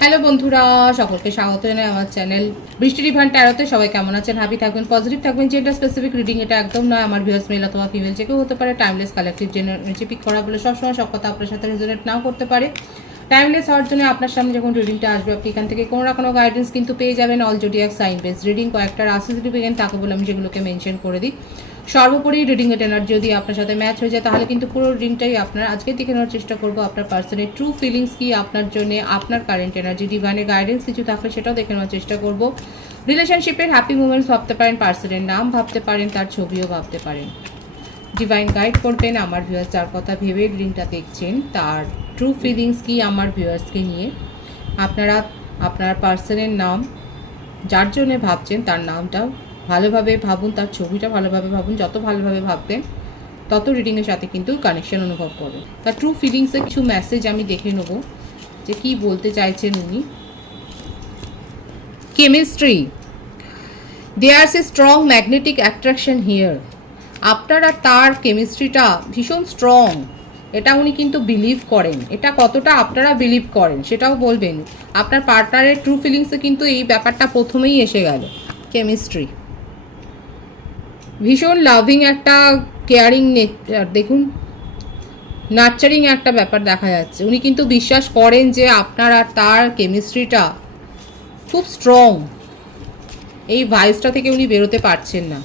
Hello বন্ধুরা, সকলকে স্বাগত জানাই আমার চ্যানেল বৃষ্টি ডিভাইন ট্যারোতে। সবাই কেমন আছেন? হ্যাপি থাকবেন, পজিটিভ থাকবেন। জেন্ডার স্পেসিফিক রিডিং এটা একদম নয়। আমার ভিউয়ার্স মেল অথবা ফিমেল যে কেউ হতে পারে। টাইমলেস কালেকটিভ জেনারেশন পিক করা বলে সবসময় সব কথা আপনার সাথে রেজোনেট নাও করতে পারে। টাইমলেস হওয়ার জন্য আপনার সামনে যখন রিডিংটা আসবে আপনি এখান থেকে কোনো না কোনো গাইডেন্স কিন্তু পেয়ে যাবেন। All zodiac sign base reading কয়েকটা রাশি সিগনিফিকেন্ট থাকে বলে আমি সেগুলোকে মেনশন করে দিই। সর্বোপরি রিডিং এর এনার্জি যদি আপনার সাথে ম্যাচ হয়ে যায় তাহলে কিন্তু পুরো রিডিংটাই আপনার আজকে দেখে নেওয়ার চেষ্টা করবো। আপনার পার্সনের ট্রু ফিলিংস কি, আপনার জন্য আপনার কারেন্ট এনার্জি, ডিভাইনের গাইডেন্স কিছু থাকলে সেটাও দেখে নেওয়ার চেষ্টা করবো। রিলেশনশিপের হ্যাপি মুমেন্টস ভাবতে পারেন, পার্সনের নাম ভাবতে পারেন, তার ছবিও ভাবতে পারেন। ডিভাইন গাইড করবেন আমার ভিউয়ার্স যার কথা ভেবে রিডিংটা দেখছেন তার ট্রু ফিলিংস কি আমার ভিউয়ার্সকে নিয়ে। আপনারা আপনার পার্সনের নাম যার জন্য ভাবছেন তার নামটাও ভালোভাবে ভাবুন, তার ছবিটা ভালোভাবে ভাবুন। যত ভালোভাবে ভাববেন তত রিডিংয়ের সাথে কিন্তু কানেকশন অনুভব করবেন। তার ট্রু ফিলিংসে কিছু মেসেজ আমি দেখে নেব যে কি বলতে চাইছেন উনি। Chemistry, there's a strong magnetic attraction here. আপনার আর তার কেমিস্ট্রিটা ভীষণ স্ট্রং, এটা উনি কিন্তু বিলিভ করেন। এটা কতটা আপনারা বিলিভ করেন সেটাও বলবেন। আপনার পার্টনারের ট্রু ফিলিংসে কিন্তু এই ব্যাপারটা প্রথমেই এসে গেল। কেমিস্ট্রি, ভীষণ লাভিং একটা কেয়ারিং নেচার, দেখুন নার্চারিং একটা ব্যাপার দেখা যাচ্ছে। উনি কিন্তু বিশ্বাস করেন যে আপনার আর তার কেমিস্ট্রিটা খুব স্ট্রং। এই ভাইসটা থেকে উনি বেরোতে পারছেন না।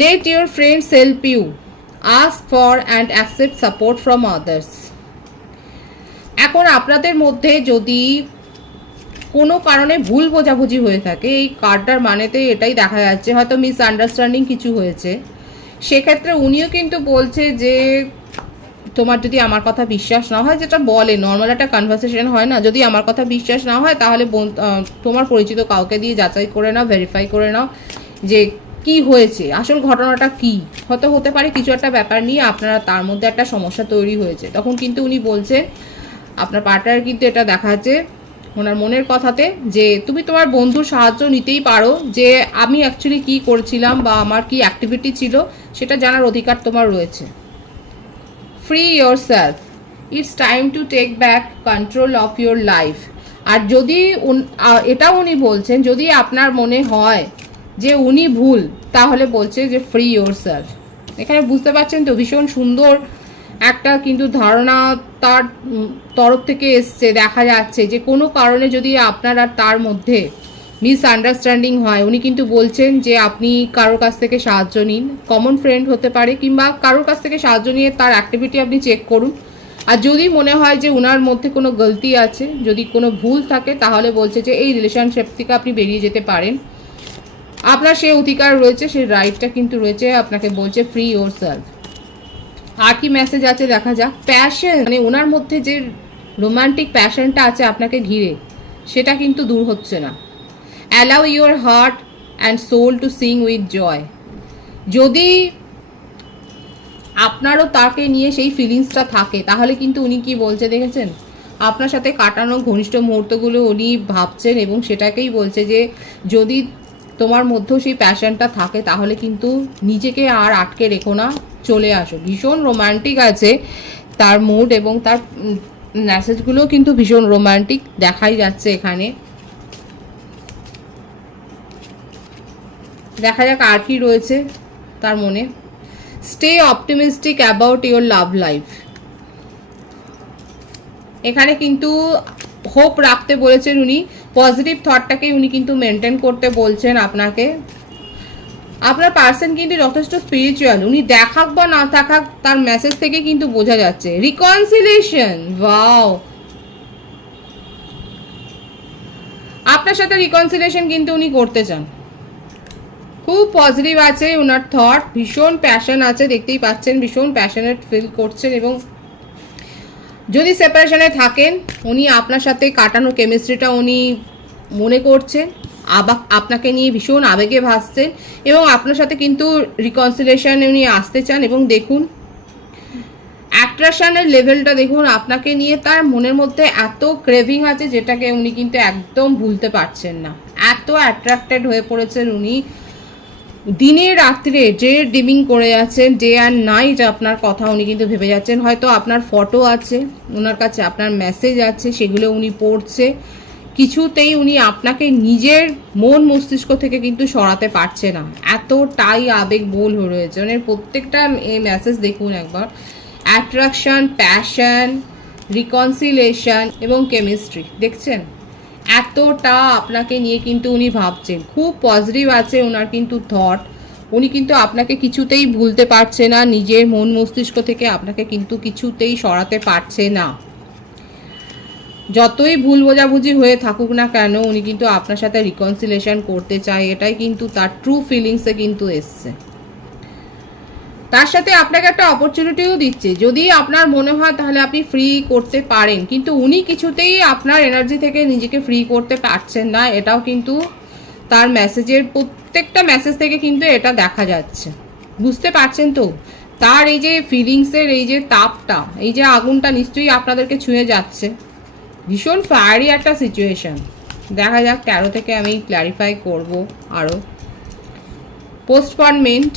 Let your friends help you, ask for and accept support from others. এখন আপনাদের মধ্যে যদি কোনো কারণে ভুল বোঝাবুঝি হয়ে থাকে, এই কার্ডটার মানেতে এটাই দেখা যাচ্ছে হয়তো মিসআন্ডারস্ট্যান্ডিং কিছু হয়েছে, সেক্ষেত্রে উনিও কিন্তু বলছে যে তোমার যদি আমার কথা বিশ্বাস না হয়, যেটা বলে নর্মাল একটা কনভারসেশন হয় না, যদি আমার কথা বিশ্বাস না হয় তাহলে তোমার পরিচিত কাউকে দিয়ে যাচাই করে নাও, ভেরিফাই করে নাও যে কি হয়েছে, আসল ঘটনাটা কি। হয়তো হতে পারে কিছু একটা ব্যাপার নিয়ে আপনারা তার মধ্যে একটা সমস্যা তৈরি হয়েছে। তখন কিন্তু উনি বলছেন আপনার পার্টনার কিন্তু এটা দেখাচ্ছে ওনার মনের কথাতে যে তুমি তোমার বন্ধুর সাহায্য নিতেই পারো, যে আমি অ্যাকচুয়ালি কি করছিলাম বা আমার কি অ্যাক্টিভিটি ছিল সেটা জানার অধিকার তোমার রয়েছে। Free yourself, it's time to take back control of your life. আর যদি এটাও উনি বলছেন যদি আপনার মনে হয় যে উনি ভুল, তাহলে বলছে যে ফ্রি ইয়োর সেলফ। এখানে বুঝতে পারছেন তো ভীষণ সুন্দর একটা কিন্তু ধারণা তার তরফ থেকে এসছে। দেখা যাচ্ছে যে কোনো কারণে যদি আপনার আর তার মধ্যে মিসআন্ডারস্ট্যান্ডিং হয়, উনি কিন্তু বলছেন যে আপনি কারোর কাছ থেকে সাহায্য নিন, কমন ফ্রেন্ড হতে পারে কিংবা কারোর কাছ থেকে সাহায্য নিয়ে তার অ্যাক্টিভিটি আপনি চেক করুন। আর যদি মনে হয় যে উনার মধ্যে কোনো গলতি আছে, যদি কোনো ভুল থাকে, তাহলে বলছে যে এই রিলেশনশিপ থেকে আপনি বেরিয়ে যেতে পারেন। আপনার সে অধিকার রয়েছে, সেই রাইটটা কিন্তু রয়েছে। আপনাকে বলছে ফ্রি ইয়োর সেলফ। আর কি মেসেজ আছে দেখা যাক। প্যাশন, মানে ওনার মধ্যে যে রোমান্টিক প্যাশনটা আছে আপনাকে ঘিরে, সেটা কিন্তু দূর হচ্ছে না। Allow your heart and soul to sing with joy. যদি আপনারও তাকে নিয়ে সেই ফিলিংসটা থাকে তাহলে কিন্তু উনি কি বলছে দেখেছেন, আপনার সাথে কাটানো ঘনিষ্ঠ মুহূর্তগুলো উনি ভাবছেন এবং সেটাকেই বলছে যে যদি তোমার মধ্যেও সেই প্যাশনটা থাকে তাহলে কিন্তু নিজেকে আর আটকে রেখো না, চলে আসো। ভীষণ রোমান্টিক আছে তার মুড এবং তার মেসেজগুলো কিন্তু ভীষণ রোমান্টিক দেখাই যাচ্ছে এখানে। দেখা যাক আর কি রয়েছে তার মনে। Stay optimistic about your love life. এখানে কিন্তু হোপ রাখতে বলেছেন উনি, পজিটিভ থটটাকে উনি কিন্তু মেনটেন করতে বলছেন আপনাকে। আপনার পার্সন কিন্তু যথেষ্ট স্পিরিচুয়াল, উনি দেখাক বা না থাকাক তার মেসেজ থেকে কিন্তু বোঝা যাচ্ছে। রিকনসিলিয়েশন, ওয়াও, আপনার সাথে রিকনসিলিয়েশন কিন্তু উনি করতে চান। খুব পজিটিভ আছে ওনার থট, ভীষণ প্যাশন আছে, দেখতেই পাচ্ছেন ভীষণ প্যাশনেট ফিল করছেন। এবং যদি সেপারেশনে থাকেন উনি আপনার সাথে কাটানো কেমিস্ট্রিটা উনি মনে করছেন, আপনাকে নিয়ে ভীষণ আবেগে ভাসছেন এবং আপনার সাথে কিন্তু রিকনসিলিয়েশনে উনি আসতে চান। এবং দেখুন অ্যাট্রাকশনের লেভেলটা দেখুন, আপনাকে নিয়ে তার মনের মধ্যে এত ক্রেভিং আছে যেটাকে উনি কিন্তু একদম ভুলতে পারছেন না। এত অ্যাট্রাক্টেড হয়ে পড়েছেন উনি দিনে রাত্রে যে ডিমিং করে যাচ্ছেন, ডে অ্যান্ড নাইট আপনার কথা উনি কিন্তু ভেবে যাচ্ছেন। হয়তো আপনার ফটো আছে ওনার কাছে, আপনার মেসেজ আছে, সেগুলো উনি পড়ছে। কিছুতেই উনি আপনাকে নিজের মন মস্তিষ্ক থেকে কিন্তু সরাতে পারছে না, এতটাই আবেগবহুল হয়ে রয়েছে। মানে প্রত্যেকটা এই মেসেজ দেখুন একবার, অ্যাট্রাকশন, প্যাশন, রিকনসিলেশন এবং কেমিস্ট্রি, দেখছেন এতটা আপনাকে নিয়ে কিন্তু উনি ভাবছেন। খুব পজিটিভ আছে ওনার কিন্তু থট। উনি কিন্তু আপনাকে কিছুতেই ভুলতে পারছে না, নিজের মন মস্তিষ্ক থেকে আপনাকে কিন্তু কিছুতেই সরাতে পারছে না। যতই ভুল বোঝাবুঝি হয়ে থাকুক না কেন, উনি কিন্তু আপনার সাথে রিকনসিলেশন করতে চায়, এটাই কিন্তু তার ট্রু ফিলিংসে কিন্তু এসছে। তার সাথে আপনাকে একটা অপরচুনিটিও দিচ্ছে, যদি আপনার মনে হয় তাহলে আপনি ফ্রি করতে পারেন, কিন্তু উনি কিছুতেই আপনার এনার্জি থেকে নিজেকে ফ্রি করতে পারছেন না। এটাও কিন্তু তার মেসেজের প্রত্যেকটা মেসেজ থেকে কিন্তু এটা দেখা যাচ্ছে। বুঝতে পারছেন তো? তার এই যে ফিলিংসের এই যে তাপটা, এই যে আগুনটা নিশ্চয়ই আপনাদেরকে ছুঁয়ে যাচ্ছে। ভীষণ ফায়ারি একটা সিচুয়েশন। দেখা যাক 13 থেকে আমি ক্ল্যারিফাই করব আরও। পোস্টপনমেন্ট,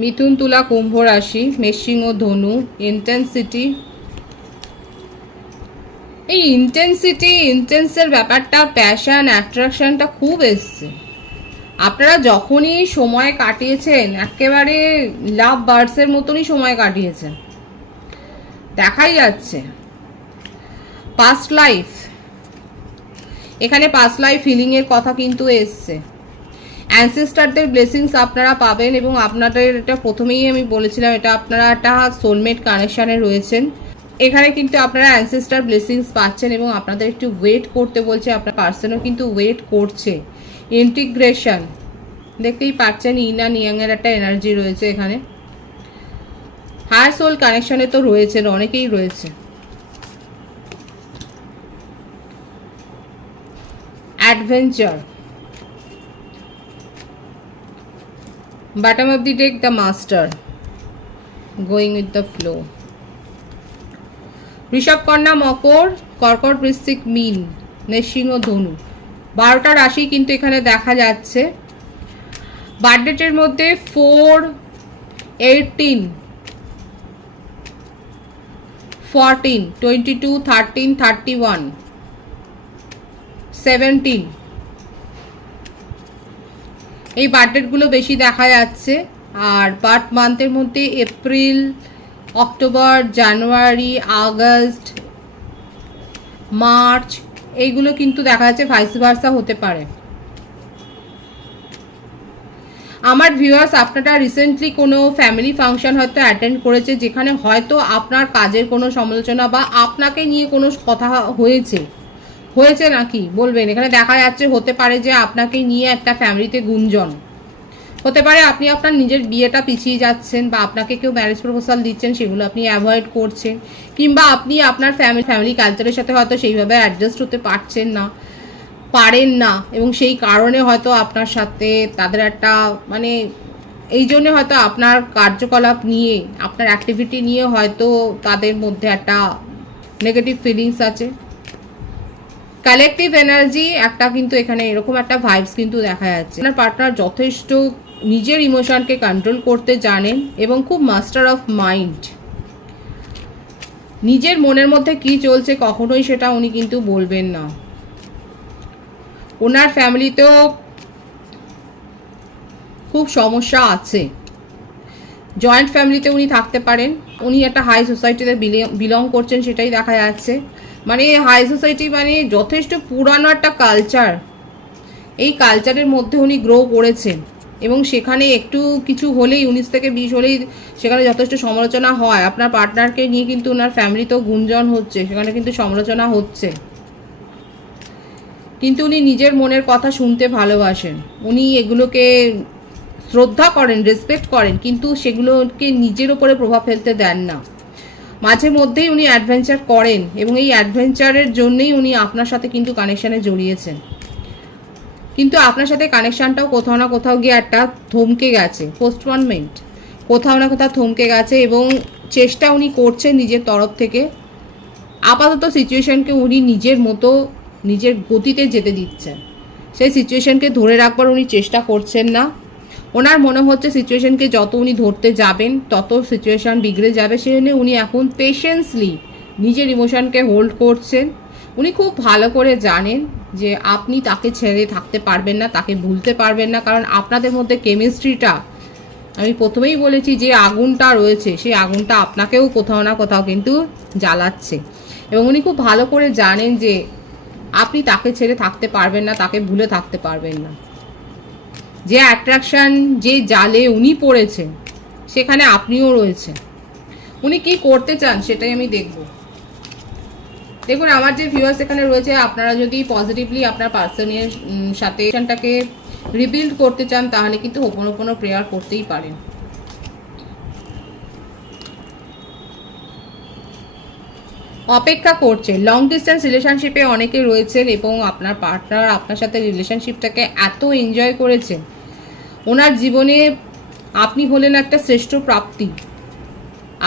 মিথুন, তুলা, কুম্ভ রাশি, মেষিং ও ধনু। ইন্টেন্সিটি, এই ইন্টেন্সের ব্যাপারটা, প্যাশন, অ্যাট্রাকশনটা খুব এসছে। আপনারা যখনই সময় কাটিয়েছেন একেবারে লাভ বার্ডসের মতনই সময় কাটিয়েছেন, দেখাই যাচ্ছে। পাস্ট লাইফ, এখানে পাস্ট লাইফ হিলিংয়ের কথা কিন্তু এসছে। অ্যানসেস্টারদের ব্লেসিংস আপনারা পাবেন, এবং আপনাদের এটা প্রথমেই আমি বলেছিলাম, এটা আপনারা একটা সোলমেট কানেকশানে রয়েছেন। এখানে কিন্তু আপনারা অ্যানসেস্টার ব্লেসিংস পাচ্ছেন এবং আপনাদের একটু ওয়েট করতে বলছে, আপনার পার্সনও কিন্তু ওয়েট করছে। ইন্টিগ্রেশন, দেখতেই পাচ্ছেন ইন অ্যান্ড ইয়াংয়ের একটা এনার্জি রয়েছে এখানে। হায়ার সোল কানেকশনে তো রয়েছেন, অনেকেই রয়েছে। Adventure, bottom of the deck the master, going with the flow. Rishabh, কন্যা, মকর, কর্কট, বৃশ্চিক, মীন, মেষিং ও ধনু, 12টা রাশি কিন্তু এখানে দেখা যাচ্ছে। বার্থডেটের মধ্যে 4, 18, 14, 22, 13, 31, 17, এই বার্থডেটগুলো বেশি দেখা যাচ্ছে। আর বার্থ মান্থের মধ্যে এপ্রিল, অক্টোবর, জানুয়ারি, আগস্ট, মার্চ, এইগুলো কিন্তু দেখা যাচ্ছে। ভাইস ভার্সা হতে পারে। আমার ভিউয়ার্স, আপনারা রিসেন্টলি কোনো ফ্যামিলি ফাংশন হয়তো অ্যাটেন্ড করেছে, যেখানে হয়তো আপনার কাজের কোনো সমালোচনা বা আপনাকে নিয়ে কোনো কথা হয়েছে নাকি বলবেন। এখানে দেখা যাচ্ছে হতে পারে যে আপনাকে নিয়ে একটা ফ্যামিলিতে গুঞ্জন হতে পারে, আপনি আপনার নিজের বিয়েটা পিছিয়ে যাচ্ছেন, বা আপনাকে কেউ ম্যারেজ প্রপোজাল দিচ্ছেন, সেগুলো আপনি অ্যাভয়েড করছেন, কিংবা আপনি আপনার ফ্যামিলি কালচারের সাথে হয়তো সেইভাবে অ্যাডজাস্ট হতে পারেন না, এবং সেই কারণে হয়তো আপনার সাথে তাদের একটা মানে এই জন্য হয়তো আপনার কার্যকলাপ নিয়ে, আপনার অ্যাক্টিভিটি নিয়ে হয়তো তাদের মধ্যে একটা নেগেটিভ ফিলিংস আছে। কালেকটিভ এনার্জি একটা কিন্তু এখানে এরকম একটা ভাইবস কিন্তু দেখা যাচ্ছে। আপনার পার্টনার যথেষ্ট নিজের ইমোশনকে কন্ট্রোল করতে জানেন এবং খুব মাস্টার অফ মাইন্ড। নিজের মনের মধ্যে কি চলছে কখনোই সেটা উনি কিন্তু বলবেন না। ওনার ফ্যামিলিতেও খুব সমস্যা আছে। জয়েন্ট ফ্যামিলিতে উনি থাকতে পারেন, উনি একটা হাই সোসাইটিতে বিলং করছেন, সেটাই দেখা যাচ্ছে। মানে হাই সোসাইটি মানে যথেষ্ট পুরানো একটা কালচার, এই কালচারের মধ্যে উনি গ্রো করেছেন, এবং সেখানে একটু কিছু হলেই 19 থেকে 20 হলেই সেখানে যথেষ্ট সমালোচনা হয়। আপনার পার্টনারকে নিয়ে কিন্তু ওনার ফ্যামিলিতেও গুঞ্জন হচ্ছে, সেখানে কিন্তু সমালোচনা হচ্ছে, কিন্তু উনি নিজের মনের কথা শুনতে ভালোবাসেন। উনি এগুলোকে শ্রদ্ধা করেন, রেসপেক্ট করেন, কিন্তু সেগুলোকে নিজের ওপরে প্রভাব ফেলতে দেন না। মাঝে মধ্যেই উনি অ্যাডভেঞ্চার করেন, এবং এই অ্যাডভেঞ্চারের জন্যই উনি আপনার সাথে কিন্তু কানেকশানে জড়িয়েছেন। কিন্তু আপনার সাথে কানেকশানটাও কোথাও না কোথাও গিয়ে একটা থমকে গেছে। পোস্টপনমেন্ট, কোথাও না কোথাও থমকে গেছে, এবং চেষ্টা উনি করছেন নিজের তরফ থেকে। আপাতত সিচুয়েশনকে উনি নিজের মতো নিজের গতিতে যেতে দিচ্ছেন। সেই সিচুয়েশনকে ধরে রাখবার উনি চেষ্টা করছেন না। ওনার মনে হচ্ছে সিচুয়েশনকে যত উনি ধরতে যাবেন তত সিচুয়েশন বিগড়ে যাবে, সেজন্য উনি এখন পেশেন্সলি নিজের ইমোশনকে হোল্ড করছেন। উনি খুব ভালো করে জানেন যে আপনি তাকে ছেড়ে থাকতে পারবেন না, তাকে ভুলতে পারবেন না, কারণ আপনাদের মধ্যে কেমিস্ট্রিটা, আমি প্রথমেই বলেছি যে আগুনটা রয়েছে সেই আগুনটা আপনাকেও কোথাও না কোথাও কিন্তু জ্বালাচ্ছে। এবং উনি খুব ভালো করে জানেন যে আপনি তাকে ছেড়ে থাকতে পারবেন না, তাকে ভুলে থাকতে পারবেন না। যে অ্যাট্রাকশন, যে জালে উনি পড়েছেন সেখানে আপনিও রয়েছেন। উনি কি করতে চান সেটাই আমি দেখব। দেখুন আমার যে ভিউয়ার্স এখানে রয়েছে, আপনারা যদি পজিটিভলি আপনার পার্সনের সাথে সেটাকে রিবিল্ড করতে চান তাহলে কিন্তু হোপোনোপোনো প্রেয়ার করতেই পারেন। অপেক্ষা করছে, লং ডিস্টেন্স রিলেশনশিপে অনেকে রয়েছেন এবং আপনার পার্টনার আপনার সাথে রিলেশনশিপটাকে এত এনজয় করেছেন, ওনার জীবনে আপনি হলেন একটা শ্রেষ্ঠ প্রাপ্তি।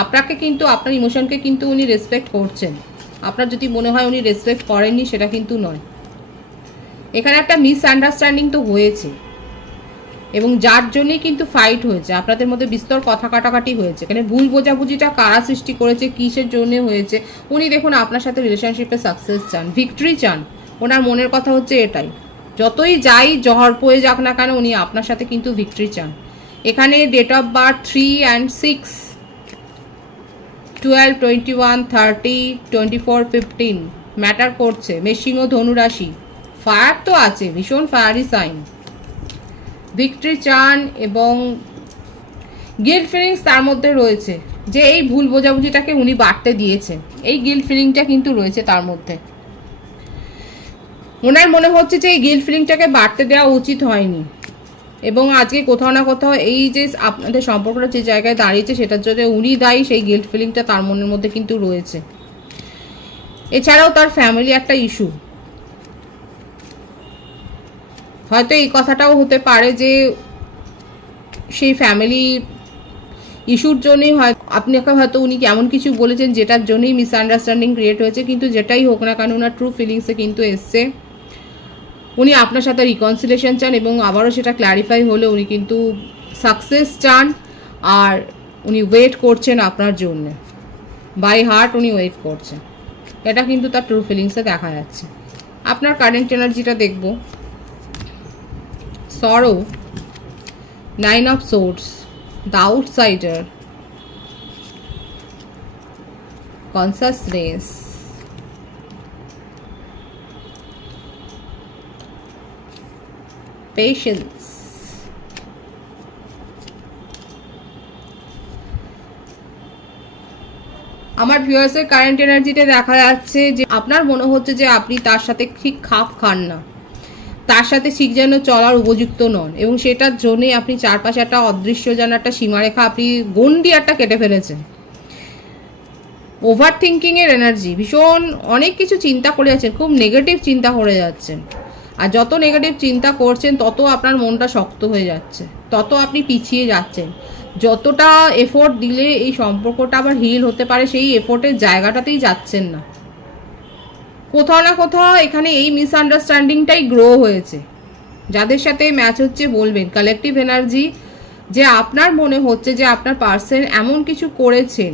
আপনাকে কিন্তু আপনার ইমোশনকে কিন্তু উনি রেসপেক্ট করছেন। আপনার যদি মনে হয় উনি রেসপেক্ট করেননি সেটা কিন্তু নয়। এখানে একটা মিসআন্ডারস্ট্যান্ডিং তো হয়েছে এবং যার জন্যই কিন্তু ফাইট হয়েছে, আপনাদের মধ্যে বিস্তর কথা কাটাকাটি হয়েছে। এখানে ভুল বোঝাবুঝিটা কারা সৃষ্টি করেছে, কিসের জন্য হয়েছে, উনি দেখুন আপনার সাথে রিলেশনশিপে সাকসেস চান, ভিক্টরি চান। ওনার মনের কথা হচ্ছে এটাই, যতই যাই জহর পয়ে যাক না কেন উনি আপনার সাথে কিন্তু ভিক্টরি চান। এখানে date of birth 3 and 6, 12, 21, 30, 24, 15 matter করছে। মেষিং ও ধনুরাশি, ফায়ার তো আছে, ভীষণ ফায়ারি সাইন। ভিক্টরি চান এবং গিল্ট ফিলিংস তার মধ্যে রয়েছে যে এই ভুল বোঝাবুঝিটাকে উনি বাড়তে দিয়েছেন, এই গিল্ট ফিলিংটা কিন্তু রয়েছে তার মধ্যে। ওনার মনে হচ্ছে যে এই গিল্ট ফিলিংটাকে বাড়তে দেওয়া উচিত হয়নি এবং আজকে কোথাও না কোথাও এই যে আপনাদের সম্পর্কটা যে জায়গায় দাঁড়িয়েছে সেটার জন্য উনি দায়ী, সেই গিল্ট ফিলিংটা তার মনের মধ্যে কিন্তু রয়েছে। এছাড়াও তার ফ্যামিলি একটা ইস্যু, হয়তো এই কথাটাও হতে পারে যে সেই ফ্যামিলি ইস্যুর জন্যই হয়তো আপনাকে হয়তো উনি কেমন কিছু বলেছেন যেটার জন্যই মিসআন্ডারস্ট্যান্ডিং ক্রিয়েট হয়েছে। কিন্তু যেটাই হোক না কেন ওনার ট্রু ফিলিংসে কিন্তু এসছে, উনি আপনার সাথে রিকনসিলেশন চান এবং আবারও সেটা ক্ল্যারিফাই হলে উনি কিন্তু সাকসেস চান। আর উনি ওয়েট করছেন আপনার জন্য, বাই হার্ট উনি ওয়েট করছেন। এটা কিন্তু তার ট্রু ফিলিংসে দেখা যাচ্ছে। আপনার কারেন্ট এনার্জিটা দেখব। সরো, 9 of swords, the outsider, consciousness, patience, আমার ভিউয়ার্সের কারেন্ট এনার্জিতে দেখা যাচ্ছে যে আপনার মনে হচ্ছে যে আপনি তার সাথে ঠিক খাপ খান না, তার সাথে ঠিক যেন চলার উপযুক্ত নন এবং সেটার জন্যই আপনি চারপাশে একটা অদৃশ্য যেন একটা সীমারেখা, আপনি গন্ডি একটা কেটে ফেলেছেন। ওভার থিঙ্কিংয়ের এনার্জি, ভীষণ অনেক কিছু চিন্তা করে যাচ্ছেন, খুব নেগেটিভ চিন্তা করে যাচ্ছেন। আর যত নেগেটিভ চিন্তা করছেন তত আপনার মনটা শক্ত হয়ে যাচ্ছে, তত আপনি পিছিয়ে যাচ্ছেন। যতটা এফোর্ট দিলে এই সম্পর্কটা আবার হিল হতে পারে সেই এফোর্টের জায়গাটাতেই যাচ্ছেন না। কোথাও না কোথাও এখানে এই মিসআন্ডারস্ট্যান্ডিংটাই গ্রো হয়েছে। যাদের সাথে ম্যাচ হচ্ছে বলবেন, কালেকটিভ এনার্জি, যে আপনার মনে হচ্ছে যে আপনার পার্সন এমন কিছু করেছেন,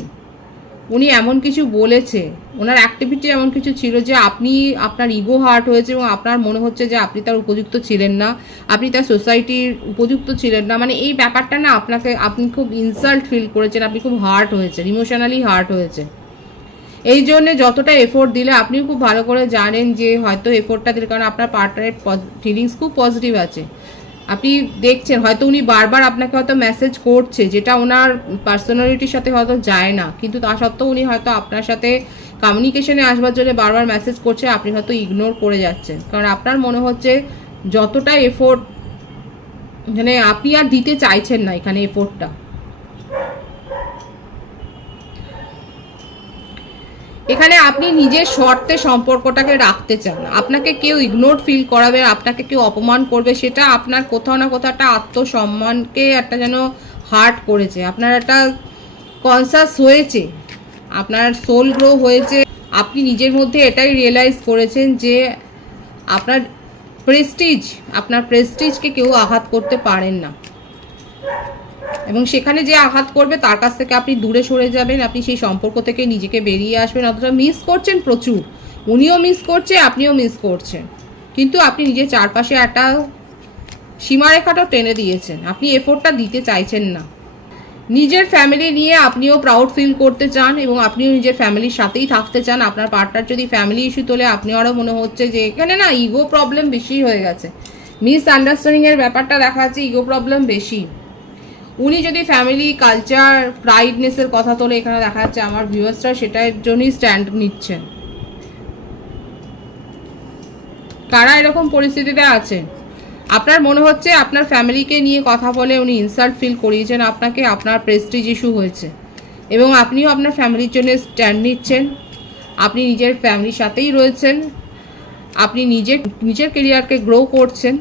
উনি এমন কিছু বলেছে, ওনার অ্যাক্টিভিটি এমন কিছু ছিল যে আপনি আপনার ইগো হার্ট হয়েছে এবং আপনার মনে হচ্ছে যে আপনি তার উপযুক্ত ছিলেন না, আপনি তার সোসাইটির উপযুক্ত ছিলেন না। মানে এই ব্যাপারটা না আপনি খুব ইনসাল্ট ফিল করেছেন, আপনি খুব হার্ট হয়েছেন, ইমোশনালি হার্ট হয়েছে। এই জন্যে যতটা এফোর্ট দিলে আপনিও খুব ভালো করে জানেন যে হয়তো এফোর্টটা দিলে, কারণ আপনার পার্টনারের ফিলিংস খুব পজিটিভ আছে। আপনি দেখছেন হয়তো উনি বারবার আপনাকে হয়তো মেসেজ করছে যেটা ওনার পার্সোনালিটির সাথে হয়তো যায় না, কিন্তু তা সত্ত্বেও উনি হয়তো আপনার সাথে কমিউনিকেশনে আসবার জন্য বারবার মেসেজ করছে, আপনি হয়তো ইগনোর করে যাচ্ছেন। কারণ আপনার মনে হচ্ছে যতটা এফোর্ট মানে আপনি আর দিতে চাইছেন না এখানে এফোর্টটা। এখানে আপনি নিজের শর্তে সম্পর্কটাকে রাখতে চান, আপনাকে কেউ ইগনোর ফিল করাবে, আপনাকে কেউ অপমান করবে, সেটা আপনার কোথাও না কোথাও একটা আত্মসম্মানকে একটা যেন হার্ট করেছে। আপনার একটা কনসাস হয়েছে, আপনার সোল গ্রো হয়েছে, আপনি নিজের মধ্যে এটাই রিয়েলাইজ করেছেন যে আপনার প্রেস্টিজ, আপনার প্রেস্টিজকে কেউ আঘাত করতে পারেন না, এবং সেখানে যে আঘাত করবে তার কাছ থেকে আপনি দূরে সরে যাবেন, আপনি সেই সম্পর্ক থেকে নিজেকে বেরিয়ে আসবেন। অথচ মিস করছেন প্রচুর, উনিও মিস করছে, আপনিও মিস করছেন, কিন্তু আপনি নিজের চারপাশে একটা সীমারেখাটাও টেনে দিয়েছেন, আপনি এফোর্টটা দিতে চাইছেন না। নিজের ফ্যামিলি নিয়ে আপনিও প্রাউড ফিল করতে চান এবং আপনিও নিজের ফ্যামিলির সাথেই থাকতে চান। আপনার পার্টনার যদি ফ্যামিলি ইস্যু তোলে, আপনি আরও মনে হচ্ছে যে এখানে না ইগো প্রবলেম বেশি হয়ে গেছে, মিস আন্ডারস্ট্যান্ডিংয়ের ব্যাপারটা দেখা যাচ্ছে, ইগো প্রবলেম বেশি। উনি যদি ফ্যামিলি কালচার প্রাইডনেসের কথা তোলে, এখানে দেখা যাচ্ছে আমার ভিউয়ার্সরা সেটার জন্যই স্ট্যান্ড নিচ্ছেন। কারা এরকম পরিস্থিতিতে আছে? আপনার মনে হচ্ছে আপনার ফ্যামিলিকে নিয়ে কথা বলে উনি ইনসাল্ট ফিল করিয়েছেন আপনাকে, আপনার প্রেস্টিজ ইস্যু হয়েছে, এবং আপনিও আপনার ফ্যামিলির জন্য স্ট্যান্ড নিচ্ছেন। আপনি নিজের ফ্যামিলির সাথেই রয়েছেন, আপনি নিজের কেরিয়ারকে গ্রো করছেন,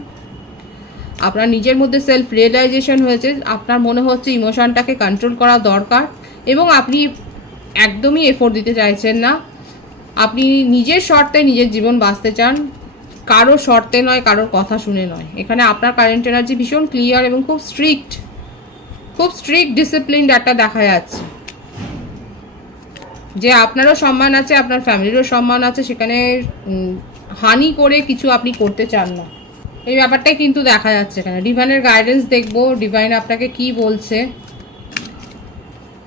আপনার নিজের মধ্যে সেলফ রিয়েলাইজেশন হয়েছে, আপনার মনে হচ্ছে ইমোশনটাকে কন্ট্রোল করা দরকার, এবং আপনি একদমই এফোর্ট দিতে চাইছেন না। আপনি নিজের শর্তে নিজের জীবন বাঁচতে চান, কারো শর্তে নয়, কারোর কথা শুনে নয়। এখানে আপনার কারেন্ট এনার্জি ভীষণ ক্লিয়ার এবং খুব স্ট্রিক্ট ডিসিপ্লিনড একটা দেখা যাচ্ছে, যে আপনারও সম্মান আছে, আপনার ফ্যামিলিরও সম্মান আছে, সেখানে হানি করে কিছু আপনি করতে চান না, এই ব্যাপারটাই কিন্তু দেখা যাচ্ছে। এখানে ডিভাইনের গাইডেন্স দেখবো, ডিভাইন আপনাকে কি বলছে।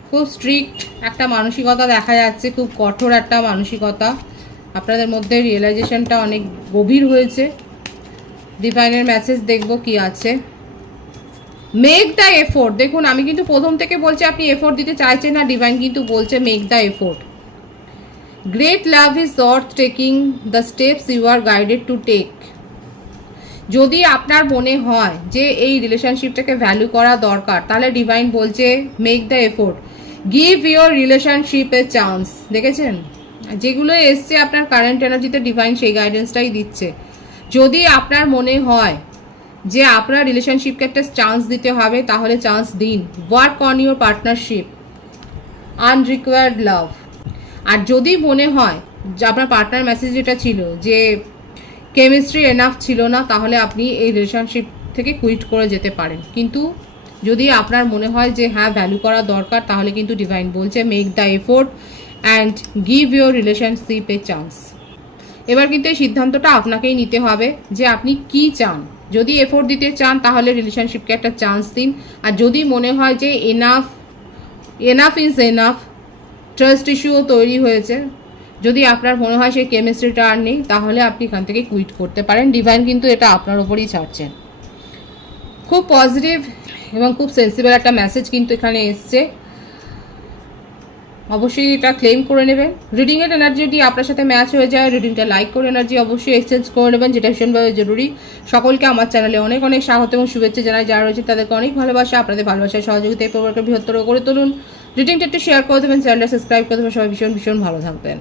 খুব স্ট্রিক্ট একটা মানসিকতা দেখা যাচ্ছে, খুব কঠোর একটা মানসিকতা, আপনাদের মধ্যে রিয়েলাইজেশনটা অনেক গভীর হয়েছে। ডিভাইনের মেসেজ দেখবো কি আছে। মেক দ্য এফোর্ট, দেখুন আমি কিন্তু প্রথম থেকে বলছি আপনি এফোর্ট দিতে চাইছেন না, ডিভাইন কিন্তু বলছে make the effort. Great love is worth taking the steps you are guided to take. যদি আপনার মনে হয় যে এই রিলেশনশিপটাকে ভ্যালু করা দরকার, তাহলে ডিভাইন বলছে make the effort, give your relationship A chance. দেখেছেন, যেগুলো এসছে আপনার কারেন্ট এনার্জিতে, ডিভাইন সেই গাইডেন্সটাই দিচ্ছে। যদি আপনার মনে হয় যে আপনার রিলেশনশিপকে একটা চান্স দিতে হবে, তাহলে চান্স দিন। ওয়ার্ক অন ইউর পার্টনারশিপ, আনরিকোয়ার্ড লাভ। আর যদি মনে হয় যে আপনার পার্টনার মেসেজ যেটা ছিল যে কেমিস্ট্রি এনাফ ছিল না, তাহলে আপনি এই রিলেশনশিপ থেকে কুইট করে যেতে পারেন। কিন্তু যদি আপনার মনে হয় যে হ্যাঁ ভ্যালু করা দরকার, তাহলে কিন্তু ডিভাইন বলছে make the effort and give your relationship A chance. এবার কিন্তু এই সিদ্ধান্তটা আপনাকেই নিতে হবে যে আপনি কি চান। যদি এফোর্ট দিতে চান, তাহলে রিলেশনশিপকে একটা চান্স দিন। আর যদি মনে হয় যে এনাফ ইজ এনাফ, ট্রাস্ট ইস্যুও তৈরি হয়েছে, যদি আপনার মনে হয় সেই কেমিস্ট্রিটা আর নেই, তাহলে আপনি এখান থেকে কুইট করতে পারেন। ডিভাইন কিন্তু এটা আপনার ওপরই ছাড়ছেন। খুব পজিটিভ এবং খুব সেন্সিবল একটা মেসেজ কিন্তু এখানে এসছে। অবশ্যই এটা ক্লেম করে নেবেন। রিডিংয়ের এনার্জি যদি আপনার সাথে ম্যাচ হয়ে যায়, রিডিংটা লাইক করে এনার্জি অবশ্যই এক্সচেঞ্জ করে নেবেন, যেটা ভীষণভাবে জরুরি। সকলকে আমার চ্যানেলে অনেক অনেক স্বাগত এবং শুভেচ্ছা জানাই। যারা রয়েছে তাদেরকে অনেক ভালোবাসা, আপনাদের ভালোবাসায় সহযোগিতায় পরিবারকে বৃহত্তর করে তুলুন। রিডিংটা একটু শেয়ার করে দেবেন, চ্যানেলটা সাবস্ক্রাইব করে দেবেন। সবাই ভীষণ ভীষণ ভালো থাকবেন।